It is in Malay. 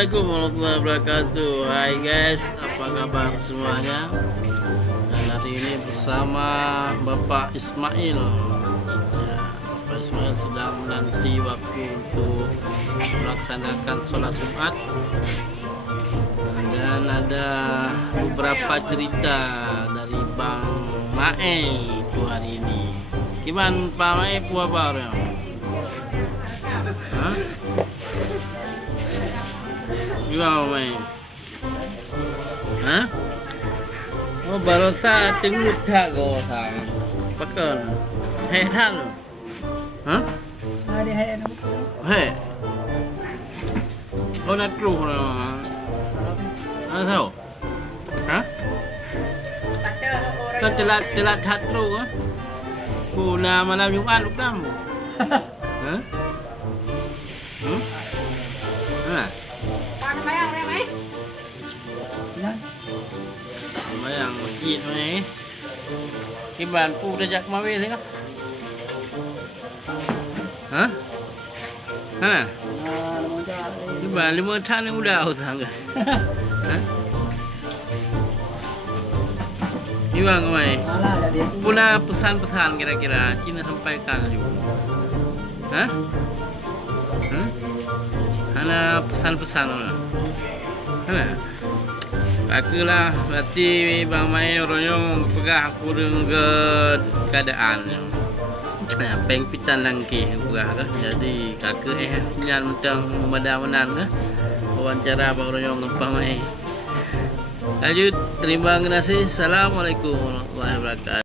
Assalamualaikum warahmatullahi wabarakatuh. Hai guys, apa kabar semuanya? Dan hari ini bersama Bapak Ismail. Ya, Bapak Ismail sedang menanti waktu untuk melaksanakan sholat Jumat. Dan ada beberapa cerita dari Pak Maee itu hari ini. Gimana Pak Maee kabarnya? Hah? Gimana Maee? Hah? Oh barusan Teungeut tak kau sang pakai hehan. Hah? Ada hehan. Hei. Kau nak keluar lah. Apa tahu? Hah? Kau telat hat terus ah? Ku na malam Jumat lu kamu. Hah? Hah? Bayang masjid ni. Kiban pu dah jak Maee sih kah? Hah? Hah? Kiban 5 tahun ni udah usang ke? Hah? Gimana Maee? Punya pesan-pesan kira-kira Cina sampaikan juga. Hah? Hah? Ada pesan-pesan lah. Hah? Aku lah berarti Bang Maee orangnya pegah aku dengan keadaannya. Nah, pengpitan langki pegah ke. Jadi kakak nyan macam medan-medan ke. Wawancara Bang orangnya dengan Bang Maee. Lanjut, terima kasih. Assalamualaikum warahmatullahi wabarakatuh.